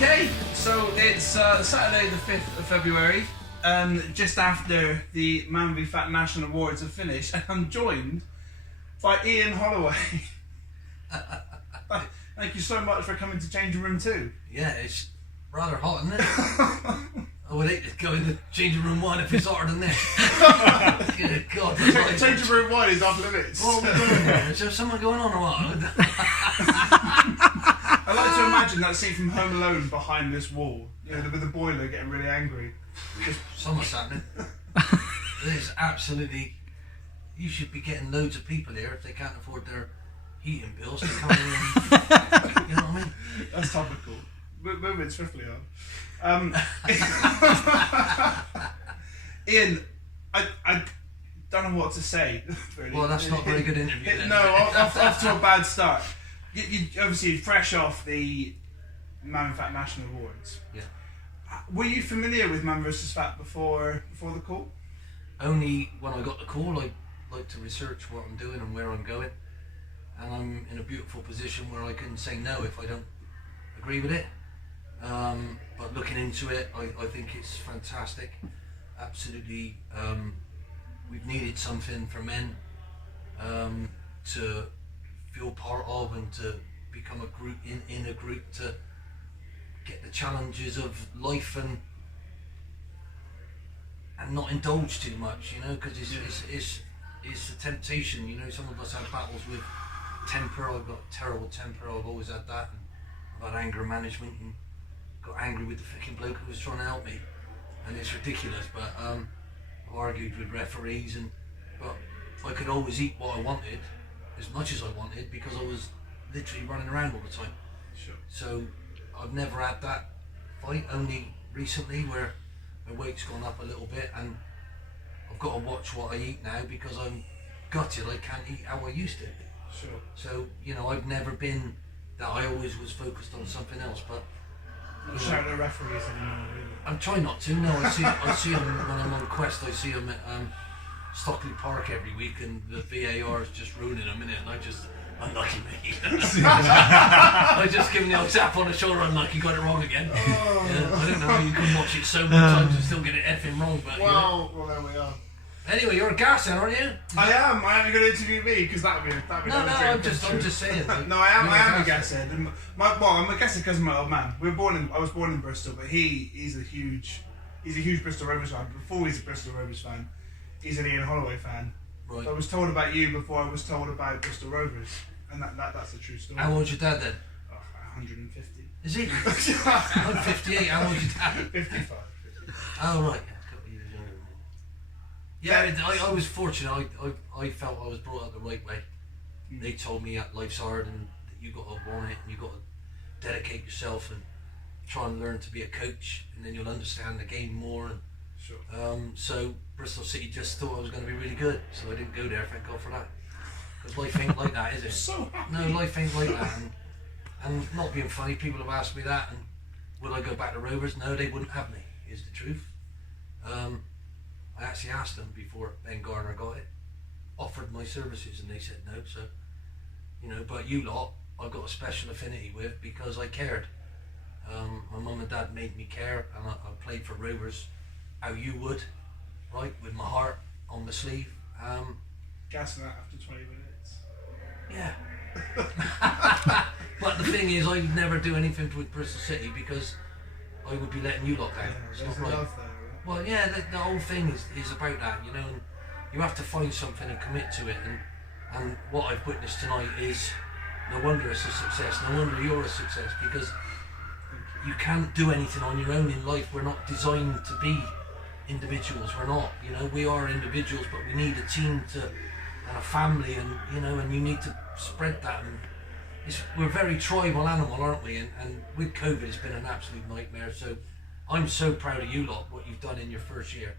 Okay, so it's Saturday the 5th of February, just after the MANvFAT National Awards have finished, and I'm joined by Ian Holloway. Thank you so much for coming to Changing Room 2. Yeah, it's rather hot, isn't it? I would hate to go into Changing Room 1 if it's hotter than this. Good God. Changing Room 1 is off limits. What are we doing there? Is there someone going on or what? I like to imagine that scene from Home Alone behind this wall, you know, with the boiler getting really angry. Something's happening. There's absolutely... You should be getting loads of people here if they can't afford their heating bills to come in and... You know what I mean? That's topical. Moving swiftly on. Ian, I don't know what to say. Really. Well, that's not a very good interview then. No, off to a bad start. You obviously fresh off the MANvFAT National Awards. Yeah. Were you familiar with MANvFAT before the call? Only when I got the call, I like to research what I'm doing and where I'm going, and I'm in a beautiful position where I can say no if I don't agree with it. But looking into it, I think it's fantastic. Absolutely, we've needed something for men to feel part of and to become a group in a group to get the challenges of life and not indulge too much, you know, because it's a temptation. You know, some of us have battles with temper. I've got terrible temper. I've always had that. And I've had anger management and got angry with the fucking bloke who was trying to help me, and it's ridiculous. But I've argued with referees, but I could always eat what I wanted, as much as I wanted, because I was literally running around all the time. Sure. So I've never had that fight. Only recently, where my weight's gone up a little bit, and I've got to watch what I eat now because I'm gutted. I can't eat how I used to. Sure. So you know, I've never been that. I always was focused on something else, but. Not shouting at referees anymore, really. I'm trying not to. No, I see them when I'm on quest. I see them at Stockley Park every week, and the VAR is just ruining them, innit? And I just, unlucky me. I just give them the old tap on the shoulder. Unlucky, got it wrong again. Oh. Yeah, I don't know how you can watch it so many times and still get it effing wrong. But Well, there we are. Anyway, you're a gas then, aren't you? I am. I am going to interview me because that'd be. No, I'm just saying. Like, no, I am a gashead. And I'm a gashead because of my old man. I was born in Bristol, but he's a huge Bristol Rovers fan. Before he's a Bristol Rovers fan, he's an Ian Holloway fan. Right. So I was told about you before I was told about Bristol Rovers, and that's a true story. How old's your dad then? 150. Is he? I'm 58. How old's your dad? 55. Oh right. Yeah, I was fortunate. I felt I was brought up the right way. They told me that life's hard and that you got to want it and you got to dedicate yourself and try and learn to be a coach, and then you'll understand the game more. And Sure. so Bristol City just thought I was going to be really good, so I didn't go there. Thank God for that. Because life ain't like that, is it? So happy. No, life ain't like that. And not being funny, people have asked me that. And will I go back to Rovers? No, they wouldn't have me. Is the truth. I actually asked them before Ben Garner got it, offered my services, and they said no. So, you know, but you lot, I got a special affinity with because I cared. My mum and dad made me care, and I played for Rovers how you would, right, with my heart on my sleeve. Gassing out after 20 minutes. Yeah. But the thing is, I would never do anything with Bristol City because I would be letting you lot down. It's There's not right. love there, right? Well, yeah, the whole thing is about that, you know, and you have to find something and commit to it, and what I've witnessed tonight is no wonder it's a success, no wonder you're a success, because you can't do anything on your own in life. We're not designed to be individuals, we're not, you know, we are individuals, but we need a team and a family, and you know, and you need to spread that, and we're a very tribal animal, aren't we, and with COVID it's been an absolute nightmare. So I'm so proud of you lot, what you've done in your first year.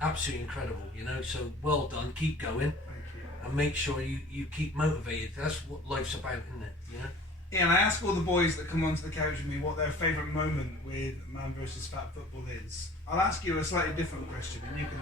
Absolutely incredible, you know, so well done, keep going. Thank you. And make sure you keep motivated. That's what life's about, isn't it, you know? Yeah, and I ask all the boys that come onto the couch with me what their favourite moment with MANvFAT football is. I'll ask you a slightly different question, and you can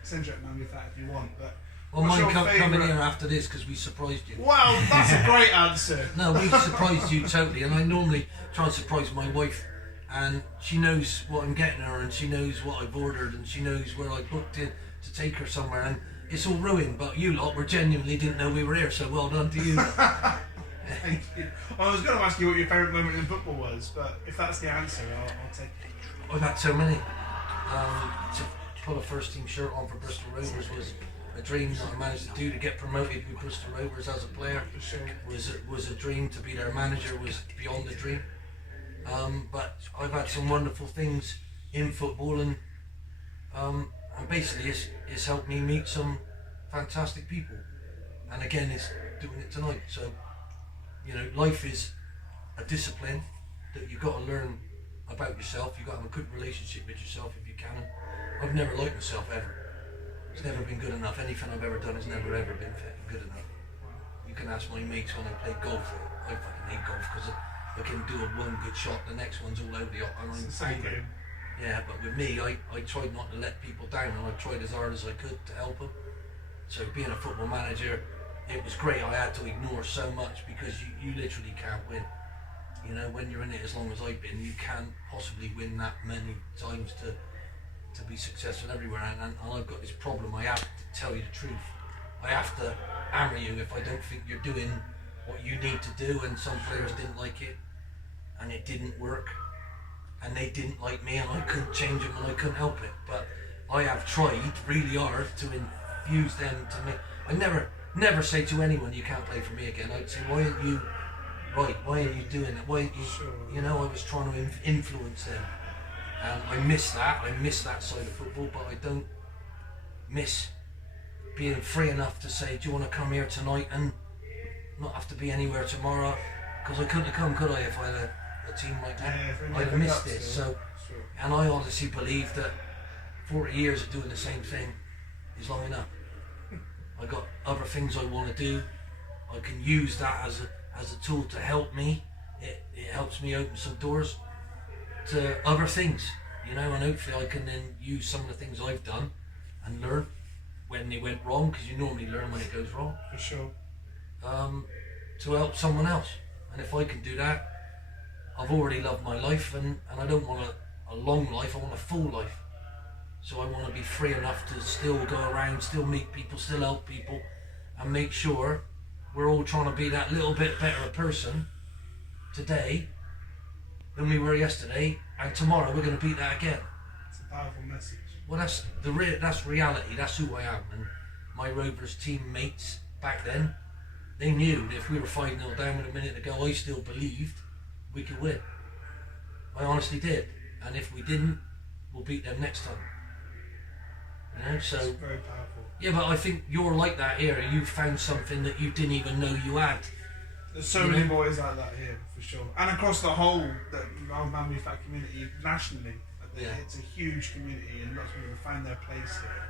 accentuate MANvFAT if you want, but Well, What's mine your coming favourite? here after this because we surprised you. Wow, that's a great answer. No, we surprised you totally, and I normally try and surprise my wife, and she knows what I'm getting her, and she knows what I've ordered, and she knows where I booked in to take her somewhere, and it's all ruined. But you lot were genuinely didn't know we were here, so well done to you. Thank you. I was going to ask you what your favourite moment in football was, but if that's the answer, I'll take it. I've had so many. To put a first team shirt on for Bristol Rovers was a dream that I managed to do. To get promoted with Bristol Rovers as a player For sure. was a dream. To be their manager was beyond the dream. But I've had some wonderful things in football, and basically it's helped me meet some fantastic people. And again, it's doing it tonight. So, you know, life is a discipline that you've got to learn about yourself. You've got to have a good relationship with yourself if you can. I've never liked myself ever. It's never been good enough. Anything I've ever done has never ever been good enough. You can ask my mates when I play golf. I fucking hate golf because I can do a one good shot, the next one's all over the and It's the I'm same angry. game. Yeah, but with me, I tried not to let people down, and I tried as hard as I could to help them. So being a football manager, it was great. I had to ignore so much because you literally can't win. You know, when you're in it as long as I've been, you can't possibly win that many times to be successful everywhere. And I've got this problem. I have to tell you the truth. I have to hammer you if I don't think you're doing what you need to do. And some players didn't like it, and it didn't work, and they didn't like me, and I couldn't change them, and I couldn't help it. But I have tried really hard to infuse them to me. I never say to anyone, you can't play for me again. I'd say, why aren't you right? Why aren't you doing it? Why aren't you? Sure. You know, I was trying to influence them, and I miss that. I miss that side of football, but I don't miss being free enough to say, do you want to come here tonight and not have to be anywhere tomorrow? Because I couldn't have come, could I, if I had a team like that? Yeah, I'd have missed it. so. So, Sure. and I honestly believe that 40 years of doing the same thing is long enough. I got other things I want to do. I can use that as a tool to help me. It helps me open some doors to other things, you know, and hopefully I can then use some of the things I've done and learn when they went wrong, because you normally learn when it goes wrong, For sure. to help someone else. And if I can do that, I've already loved my life, and I don't want a long life, I want a full life. So I want to be free enough to still go around, still meet people, still help people, and make sure we're all trying to be that little bit better a person today than we were yesterday, and tomorrow we're going to beat that again. It's a powerful message. Well, that's reality. That's who I am. And my Rovers teammates back then, they knew that if we were 5-0 down with a minute to go, I still believed we could win. I honestly did. And if we didn't, we'll beat them next time. You know, so It's very powerful. yeah, but I think you're like that here. You found something that you didn't even know you had. There's so many boys like that here, for sure. And across the whole MANvFAT community nationally. Yeah. It's a huge community, and lots of people find their place here.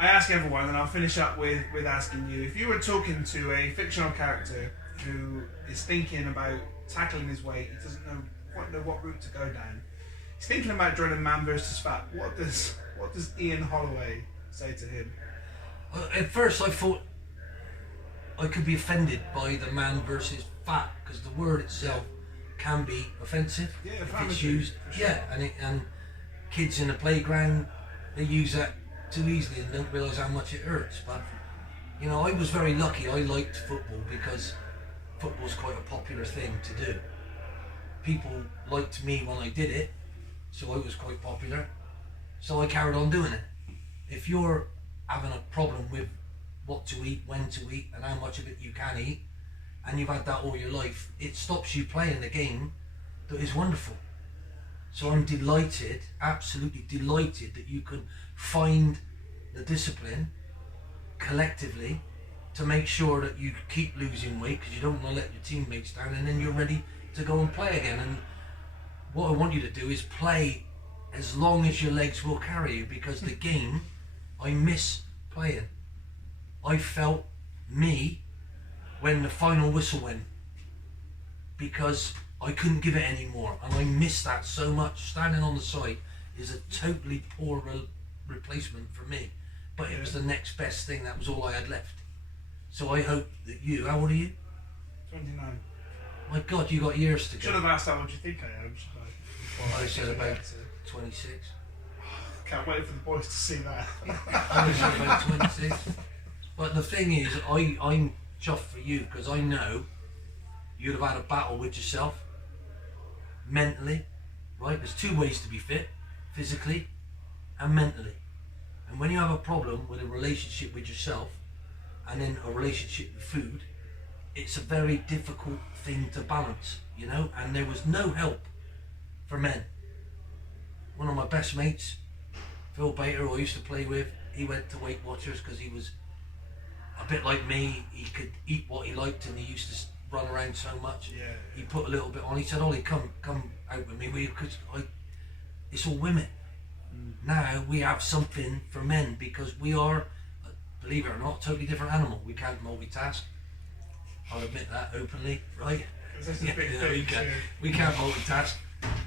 I ask everyone, and I'll finish up with asking you, if you were talking to a fictional character who is thinking about tackling his weight, he doesn't quite know what route to go down, he's thinking about joining MANvFAT, what does Ian Holloway say to him? At first I thought I could be offended by the man versus fat, because the word itself can be offensive Yeah, if it's inflammatory, used. for sure. Yeah, and kids in the playground, they use that too easily and don't realise how much it hurts. But you know, I was very lucky. I liked football because football's quite a popular thing to do. People liked me when I did it, so I was quite popular. So I carried on doing it. If you're having a problem with what to eat, when to eat, and how much of it you can eat, and you've had that all your life, it stops you playing the game that is wonderful. So I'm delighted, absolutely delighted, that you can find the discipline collectively to make sure that you keep losing weight, because you don't want to let your teammates down, and then you're ready to go and play again. And what I want you to do is play as long as your legs will carry you, because the game, I miss playing. I felt me when the final whistle went, because I couldn't give it anymore, and I miss that so much. Standing on the side is a totally poor replacement for me, but it was the next best thing. That was all I had left. So I hope that you, how old are you? 29. My God, you got years to go. Should have asked how old you think I am. I said about 26. Can't wait for the boys to see that. I said about 26. But the thing is, I'm chuffed for you because I know you'd have had a battle with yourself mentally, right? There's two ways to be fit, physically and mentally. And when you have a problem with a relationship with yourself and then a relationship with food, it's a very difficult thing to balance, you know? And there was no help for men. One of my best mates, Phil Bater, who I used to play with, he went to Weight Watchers because he was a bit like me. He could eat what he liked and he used to run around so much. Yeah. He put a little bit on. He said, Ollie, come out with me because it's all women. Now we have something for men because we are, believe it or not, a totally different animal. We can't multitask. I'll admit that openly, right? That's a big thing. We can't multitask,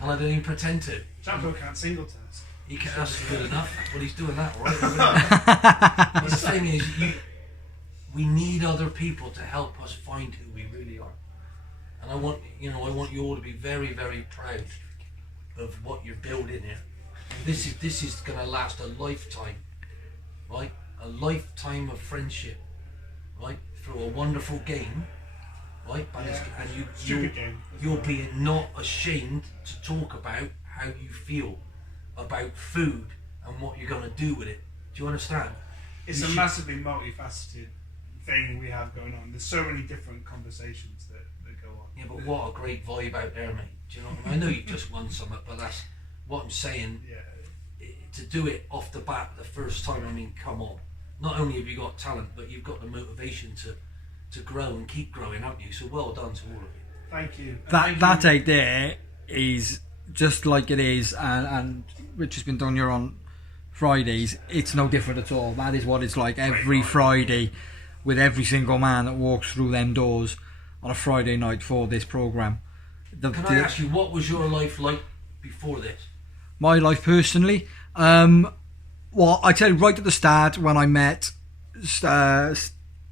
and I don't even pretend to. Champo can't single task. He can't. That's good enough. Well, he's doing that, all right? But the thing is, we need other people to help us find who we really are. And I want you all to be very, very proud of what you're building here. This is going to last a lifetime, right? A lifetime of friendship, right? Through a wonderful game, right? But you'll be not ashamed to talk about how you feel about food and what you're going to do with it. Do you understand? It's a massively multifaceted thing we have going on. There's so many different conversations that go on. Yeah, but what a great vibe out there, mate. Do you know what I mean? I know you've just won something, but that's what I'm saying. Yeah. To do it off the bat the first time, I mean, come on. Not only have you got talent, but you've got the motivation to grow and keep growing, haven't you? So well done to all of you. Thank you. That idea is just like it is, and which has been done here on Fridays. It's no different at all. That is what it's like every Friday, with every single man that walks through them doors on a Friday night for this programme. Can I ask you, what was your life like before this? My life personally, well, I tell you right at the start when I met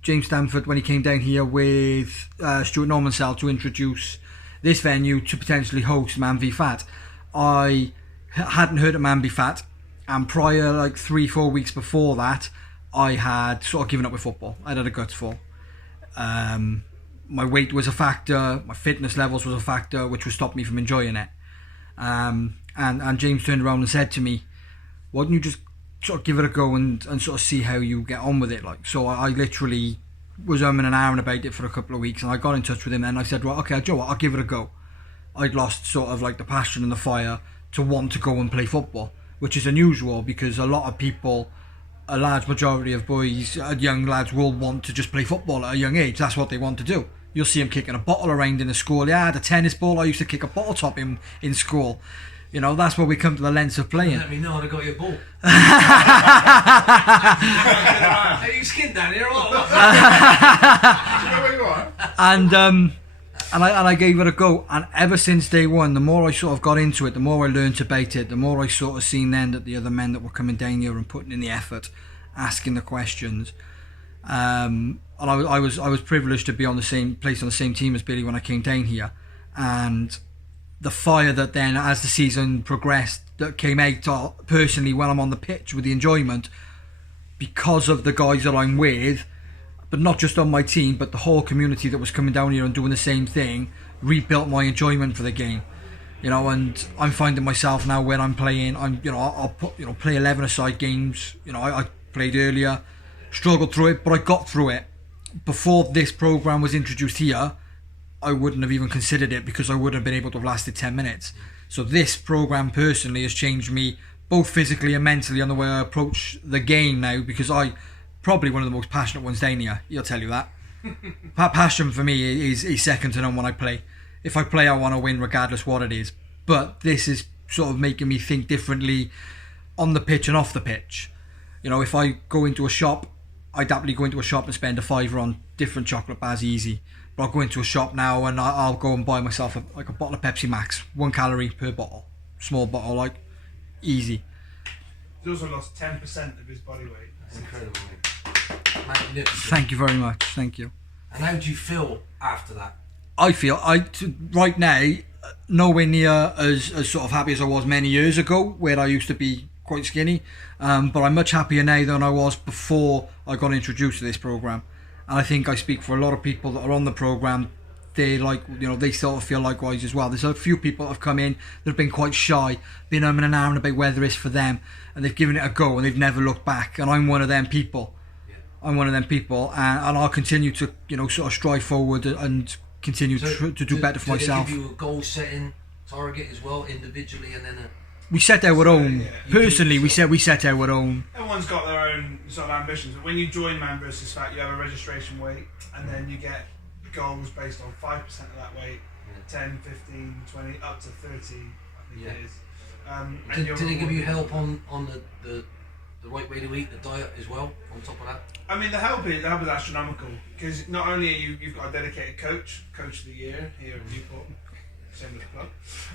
James Stamford when he came down here with Stuart Normansell to introduce this venue to potentially host MANvFAT. I hadn't heard of MANvFAT, and prior, like 3-4 weeks before that, I had sort of given up with football. I'd had a guts fall. My weight was a factor, my fitness levels was a factor, which would stop me from enjoying it. And James turned around and said to me, why don't you just sort of give it a go and sort of see how you get on with it? Like, so I literally was umming and ahhing about it for a couple of weeks, and I got in touch with him and I said, right, okay, Joe, I'll give it a go. I'd lost sort of like the passion and the fire to want to go and play football, which is unusual because a lot of people, a large majority of boys, young lads will want to just play football at a young age. That's what they want to do. You'll see them kicking a bottle around in the school. Yeah, I had a tennis ball. I used to kick a bottle top in school. You know, that's where we come to the lengths of playing. Let me know how to got your ball. Are you skinned down here or what? You know where you are? And I gave it a go, and ever since day one, the more I sort of got into it, the more I learned about it, the more I sort of seen then that the other men that were coming down here and putting in the effort, asking the questions. And I was privileged to be on the same team as Billy when I came down here, and the fire that then, as the season progressed, that came out personally when I'm on the pitch with the enjoyment, because of the guys that I'm with, but not just on my team, but the whole community that was coming down here and doing the same thing, rebuilt my enjoyment for the game. You know, and I'm finding myself now when I'm playing, I'll play 11-a-side games. You know, I played earlier, struggled through it, but I got through it. Before this program was introduced here, I wouldn't have even considered it because I wouldn't have been able to have lasted 10 minutes. So this program personally has changed me both physically and mentally on the way I approach the game now, because I probably one of the most passionate ones down here. He'll tell you that. Passion for me is second to none when I play. If I play, I want to win regardless what it is. But this is sort of making me think differently on the pitch and off the pitch. You know, if I go into a shop, I'd happily go into a shop and spend a £5 on different chocolate bars easy. But I'll go into a shop now and I'll go and buy myself a bottle of Pepsi Max, 1 calorie per bottle, small bottle, like easy. He's also lost 10% of his body weight. Incredible, mate. Magnificent. Thank you very much. Thank you. And how do you feel after that? I feel right now nowhere near as sort of happy as I was many years ago, where I used to be quite skinny. But I'm much happier now than I was before I got introduced to this program. And I think I speak for a lot of people that are on the program. They they sort of feel likewise as well. There's a few people that have come in that have been quite shy, been and ahhing about whether it's for them, and they've given it a go and they've never looked back. And I'm one of them people. I'm one of them people, and I'll continue to sort of strive forward and continue to do better for myself. Do they give you a goal setting target as well, individually, and then we set our own. Personally, we set our own. Everyone's got their own sort of ambitions. But when you join MANvFAT, you have a registration weight, and then you get goals based on 5% of that weight, 10, 15, 20, up to 30, I think it is. Did they give you help on the right way to eat, the diet as well, on top of that? I mean, the help is astronomical, because not only you've got a dedicated coach of the year here at Newport, same with the club,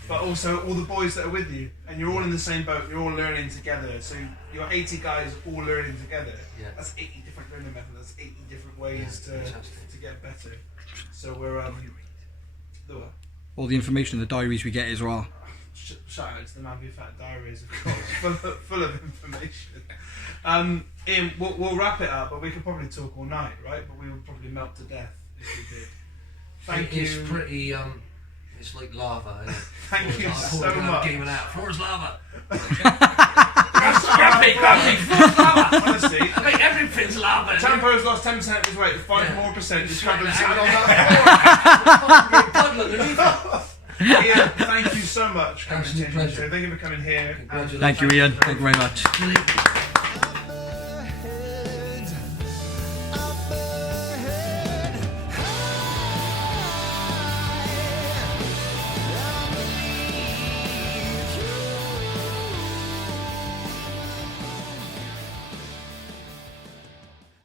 but also all the boys that are with you, and you're all in the same boat, you're all learning together, so you're 80 guys all learning together. That's 80 different learning methods, that's 80 different ways to get better. So we're all the information, the diaries we get as well. Shout out to the MANvFAT diaries, of course, full of information. Ian, we'll wrap it up, but we could probably talk all night, right? But we would probably melt to death if we did. Thank you. It's pretty, it's like lava, isn't it? Thank you so much. Gaming out. Floor's lava. Gravity, floor's lava. Honestly, I think everything's lava. Champo's lost 10% of his weight, 5 more percent just covered Just on that. Ian, thank you so much. Absolute pleasure. Thank you for coming here. Thank you, Ian. Thank you very much.